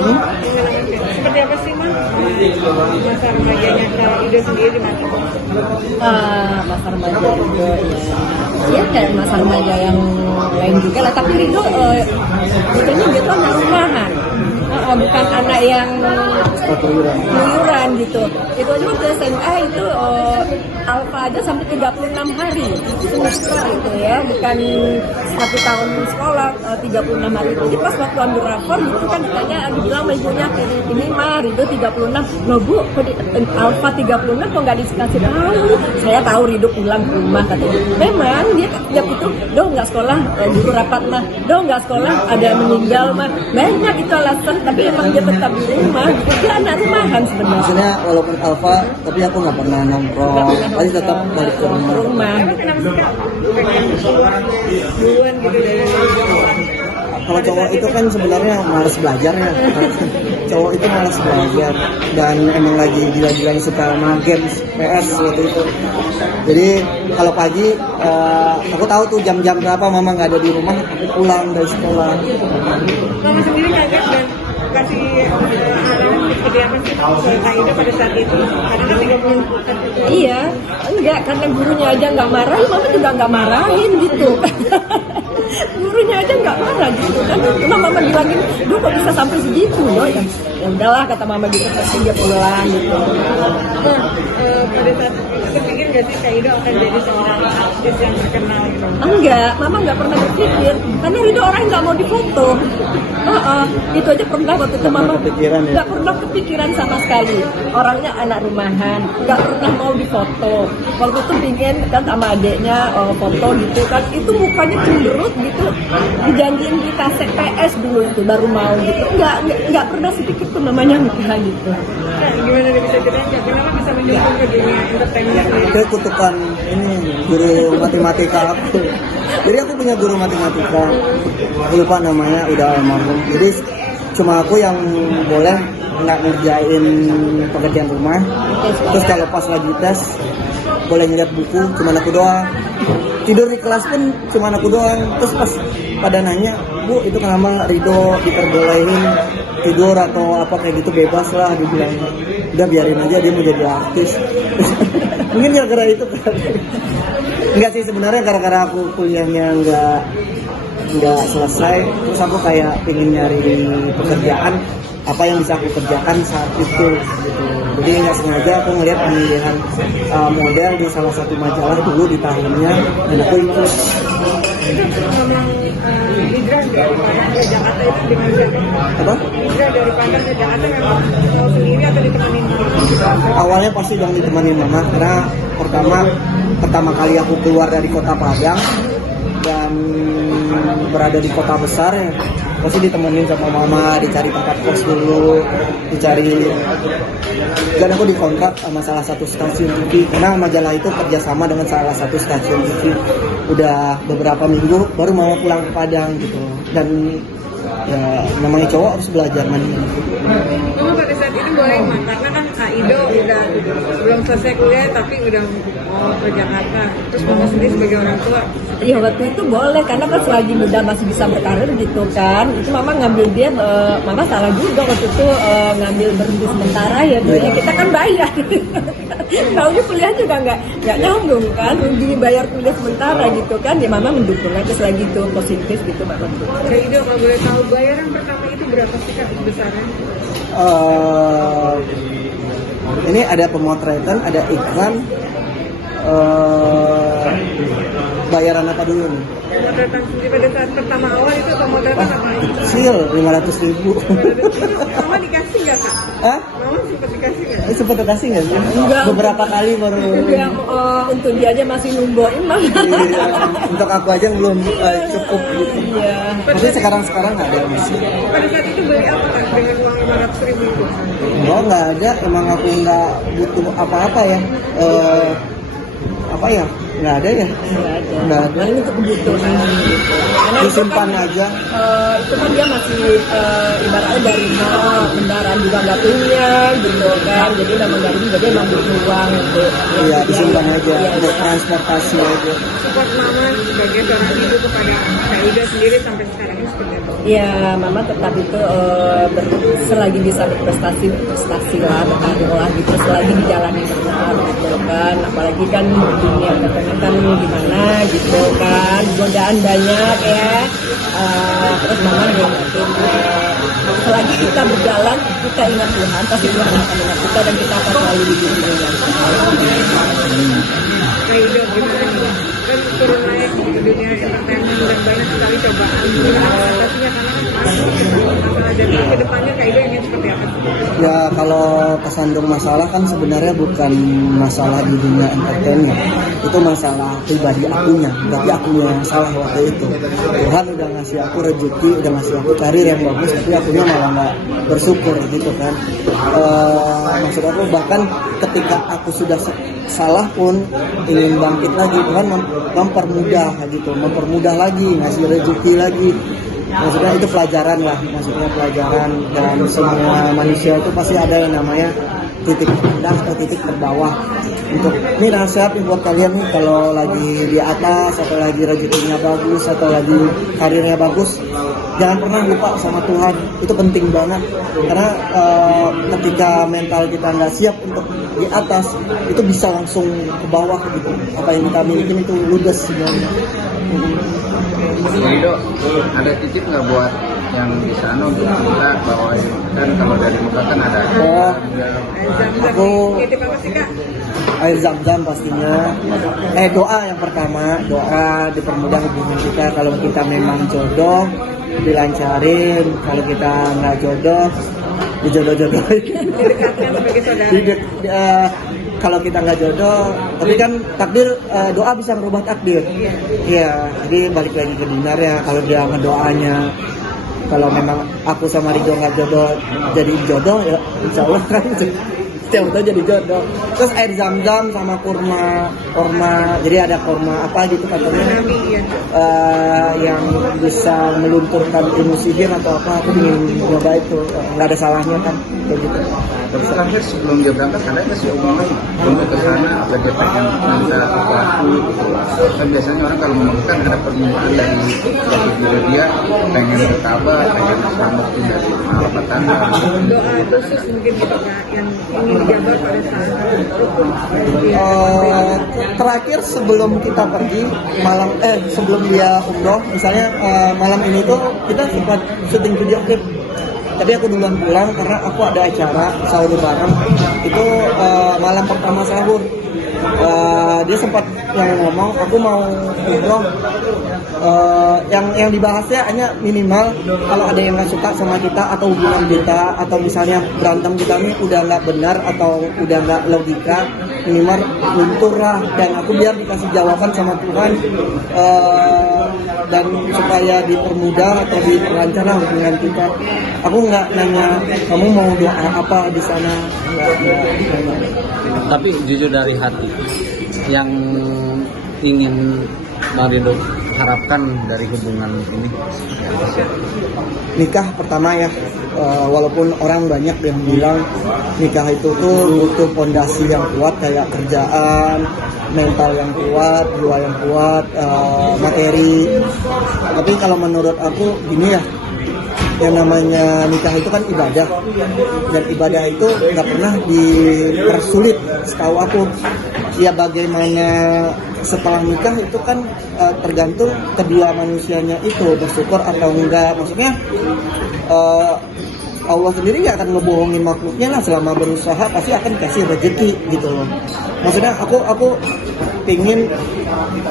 Seperti apa sih Mas masa remajanya Kak Ido sendiri di mata? Masa remaja Rido ya kayak masa remaja yang lain juga lah, tapi Rido sebetulnya dia tuh anak rumahan. Bukan anak yang keluyuran gitu. Itu aja waktu SMA itu alfa aja sampai 36 hari semester itu ya, bukan 1 tahun sekolah 36 hari itu. Jadi pas waktu ambil rapor itu kan katanya dibilang sama ibunya ini mah Rido 36. Loh Bu, kok alfa 36 kok nggak dikasih tahu? Saya tahu Rido pulang ke rumah katanya. Memang dia tiap itu nggak sekolah, guru rapat mah, nggak sekolah ada meninggal mah, banyak itu alasan. Tapi emang dia tetap di rumah, dia anak rumahan sebenarnya. Maksudnya walaupun alfa, tapi aku nggak pernah nongkrong, pasti tetap balik ke rumah. Kenapa sih Kak? Pengen keluar duluan gitu dari sekolah? Kalau cowok itu kan sebenarnya malas belajar ya. Cowok itu malas belajar dan emang lagi gila-gilanya suka sama games PS gitu itu. Jadi kalau pagi aku tahu tuh jam-jam berapa mama nggak ada di rumah, aku pulang dari sekolah. Mama sendiri ngajar dan kasih arahan seperti apa sih Kak Ido pada saat itu? Karena kan 30. Iya, enggak, karena gurunya aja nggak marahin, mama juga nggak marahin gitu. Gurunya aja nggak marah gitu kan, cuma mama bilangin, "Duh kok bisa sampai segitu?" Loh ya udahlah kata mama gitu, pasti dia pulang gitu. Nah, pada saat itu pikir nggak sih Kak Ido akan jadi seorang artis yang terkenal gitu? Enggak, mama nggak pernah berpikir, karena Rido orang nggak mau difoto. Itu aja pernah waktu itu mama Kepikiran ya? nggak pernah kepikiran sama sekali. Orangnya anak rumahan, nggak pernah mau difoto. Waktu itu pingin kan sama adiknya foto gitu kan, itu mukanya cemberut gitu, dijanjiin di kaset PS dulu itu baru mau gitu. Nggak pernah sedikit pun namanya nikah gitu. Nah, gimana nih bisa ceritain Kak, kenapa bisa menyusun ke dunia entertainment? Itu kutukan ini guru matematika aku. Jadi aku punya guru matematika, aku lupa namanya, udah almarhum. Jadi cuma aku yang boleh nggak ngerjain pekerjaan rumah. Terus kalau pas lagi tes boleh ngeliat buku, cuma aku doang. Tidur di kelas pun cuma aku doang. Terus pas pada nanya, "Bu, itu kenapa Rido diperbolehin tidur atau apa kayak gitu, bebas lah," dibilang. Udah biarin aja, dia mau jadi artis. Mungkin gara-gara itu kan. Enggak sih, sebenarnya gara-gara aku kuliahnya nggak selesai, terus aku kayak pengen nyari pekerjaan apa yang bisa aku kerjakan saat itu gitu. Jadi nggak sengaja aku ngeliat pemilihan model di salah satu majalah dulu di tahunnya, dan aku ikut. Ngomong hijrah dari Padang ke Jakarta itu dengan siapa? Apa? Hijrah dari Padang ke Jakarta memang mau sendiri atau ditemenin mama? Awalnya pasti dong ditemani mama, karena pertama kali aku keluar dari kota Padang dan berada di kota besar ya, pasti ditemenin sama mama, dicari tempat kos dulu, dan aku dikontrak sama salah satu stasiun TV, karena majalah itu kerjasama dengan salah satu stasiun TV. Udah beberapa minggu baru mau pulang ke Padang gitu, dan ya namanya cowok harus belajar mandiri. Mama pada saat itu boleh mah, karena kan Kak Ido udah belum selesai kuliah tapi udah mau ke Jakarta. Terus mama sendiri sebagai orang tua, Iya waktu itu boleh, karena kan selagi muda masih bisa berkarir gitu kan. Itu mama ngambil dia, mama salah juga waktu itu ngambil berhenti sementara ya. Ya kita kan bayar. Tahunya kuliah juga nggak nyambung kan, dibayar kuliah sementara gitu kan. Ya mama mendukung aja selagi itu positif gitu Pak. Kak Ido kalau boleh tahu bayaran pertama itu berapa sih Kak besarnya? Ini ada pemotretan, ada iklan, bayaran apa dulu nih? Pemotretan sendiri pada saat pertama awal itu pemotretan apa? Kecil, 500.000. Mama dikasih nggak Kak? Hah? Mama sempat dikasih nggak? Sempat dikasih nggak sih? Enggak. Beberapa kali baru. Yang untuk dia aja masih numboin mah. Iya, untuk aku aja belum cukup gitu. Iya. Tapi sekarang nggak ada masih. Pada saat itu beli apa Kak dengan uang 500.000 itu? Nggak ada. Emang aku nggak butuh apa-apa ya. apa ya, nggak ada ya, nggak ada. Nah, ini untuk kebutuhan gitu. Karena itu Disimpan kan, aja. itu kan dia masih ibaratnya dari nol, kendaraan juga nggak punya gitu kan, jadi memang dari juga dia mampu uang gitu. Iya, disimpan aja Iya, untuk transportasi aja. Support mama sebagai seorang ibu kepada Kak Ida sendiri sampai sekarang ini seperti apa? Ya, mama tetap itu selagi bisa berprestasi lah, berkarir lah gitu, selagi di jalan yang benar gitu kan. Apalagi kan dunia pertemanan kan gimana gitu kan, godaan banyak ya. Terus mama ngingetin selagi kita berjalan, kita ingat Tuhan, pasti Tuhan akan ingat kita dan kita akan selalu dibimbing dengan Kak Ida gimana nih? Kan turun naik di dunia entertainment dan banyak sekali cobaan. Gimana adaptasinya karena jadi kedepannya Kak Ida ingin seperti apa? Ya kalau kesandung masalah kan sebenarnya bukan masalah di dunia entertainnya, itu masalah pribadi akunya, berarti akunya yang salah waktu itu. Tuhan udah ngasih aku rezeki, udah ngasih aku karir yang bagus, tapi akunya malah nggak bersyukur gitu kan. Maksud aku bahkan ketika aku sudah salah pun ingin bangkit lagi, Tuhan mempermudah lagi, ngasih rezeki lagi. Maksudnya itu pelajaran lah, maksudnya pelajaran, dan semua manusia itu pasti ada yang namanya titik terendah atau titik terbawah. Untuk ini nasihat buat kalian nih, kalau lagi di atas atau lagi rezekinya bagus atau lagi karirnya bagus, jangan pernah lupa sama Tuhan. Itu penting banget karena ketika mental kita nggak siap untuk di atas, itu bisa langsung ke bawah gitu. Apa yang kita miliki itu ludes semuanya. Ido, ada titip nggak buat yang di sana untuk kita bawain, kan kalau dari muka kan ada Aku Titip apa sih Kak? air zam-zam pastinya. Doa yang pertama, doa dipermudah hubungan kita. Kalau kita memang jodoh, dilancarin. Kalau kita nggak jodoh, dijodoh-jodohin. Didekatkan sebagai saudara. Kalau kita nggak jodoh, tapi kan takdir, doa bisa merubah takdir. Iya, jadi balik lagi ke Dinar ya. Kalau dia ngedoanya, kalau memang aku sama Ridho nggak jodoh, jadi jodoh ya, insya Allah kan setiap jadi jodoh. Terus air zam-zam sama kurma, jadi ada kurma apa gitu katanya, yang bisa melunturkan ilmu sihir atau apa. Aku ingin nyoba itu, nggak ada salahnya kan kayak gitu. Tapi terakhir sebelum dia berangkat ada nggak sih omongan untuk ke sana apa dia pengen minta sesuatu gitu. Kan biasanya orang kalau ngomong kan ada permintaan dari diri dia, pengen berkabar, pengen selamat dari malapetaka. Doa khusus mungkin gitu Kak yang ingin dijaga pada saat Terakhir sebelum kita pergi malam, sebelum dia umroh misalnya, malam ini tuh kita sempat syuting video klip. Tapi aku duluan pulang karena aku ada acara sahur bareng. Itu malam pertama sahur. Dia sempat yang ngomong aku mau umroh. Yang dibahasnya hanya minimal kalau ada yang nggak suka sama kita atau hubungan kita atau misalnya berantem kita nih udah nggak benar atau udah nggak logika, minimal luntur lah, dan aku biar dikasih jawaban sama Tuhan, dan supaya dipermudah atau diperlancar lah hubungan kita. Aku nggak nanya kamu mau doa apa di sana, nggak nanya. Tapi jujur dari hati, yang ingin Bang Ridho harapkan dari hubungan ini? Nikah pertama ya, walaupun orang banyak yang bilang nikah itu tuh butuh fondasi yang kuat kayak kerjaan, mental yang kuat, jiwa yang kuat, materi. Tapi kalau menurut aku gini ya, yang namanya nikah itu kan ibadah, dan ibadah itu nggak pernah dipersulit setahu aku. Ya bagaimana setelah nikah itu kan tergantung kedua manusianya itu bersyukur atau enggak. Maksudnya Allah sendiri nggak akan ngebohongin makhluknya lah, selama berusaha pasti akan kasih rezeki gitu loh. Maksudnya aku pingin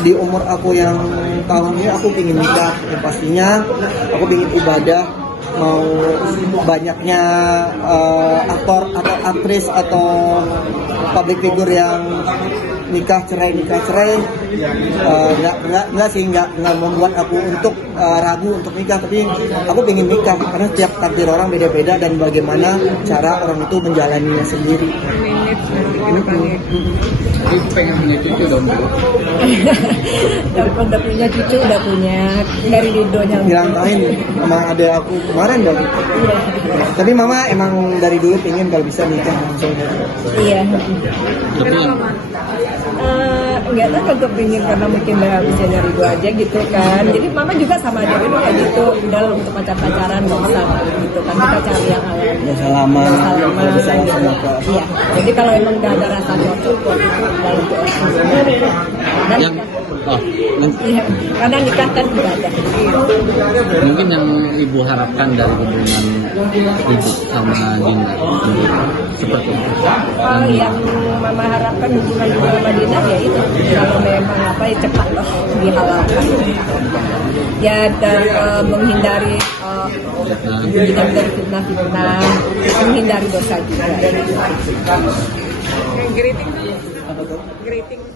di umur aku yang tahun ini aku pingin nikah, yang pastinya aku pingin ibadah. Mau banyaknya aktor atau aktris atau public figure yang nikah cerai nggak sih, nggak membuat aku untuk ragu untuk nikah. Tapi aku pengen nikah karena setiap takdir orang beda-beda dan bagaimana cara orang itu menjalaninya sendiri. manage nanti ke depannya. Jadi pengen punya cucu dong. udah punya cucu, udah punya dari Ridonya. Dilantain sama adek aku kemarin dong. Iya. Tapi mama emang dari dulu pengen kalau bisa nikah langsung. Iya. Kenapa Mas? Nggak tahu kalau kepingin karena mungkin udah bisa dari gua aja gitu kan. Jadi mama juga sama aja itu kayak gitu. Udah untuk pacaran nggak usah gitu kan, kita cari yang halal. Nggak usah lama, kalau bisa langsung gitu. nikah. Iya. Jadi kalau emang udah ada rasa cocok, lalu dan Yang iya, karena nikah kan udah ada. mungkin yang ibu harapkan dari hubungan ibu sama Dina seperti itu. Yang mama harapkan hubungan ibu sama Dina ya itu, kalau memang apa ya cepat loh dihalalkan. Ya dan menghindari fitnah, menghindari dosa juga. Greeting tuh. Apa tuh? Greeting.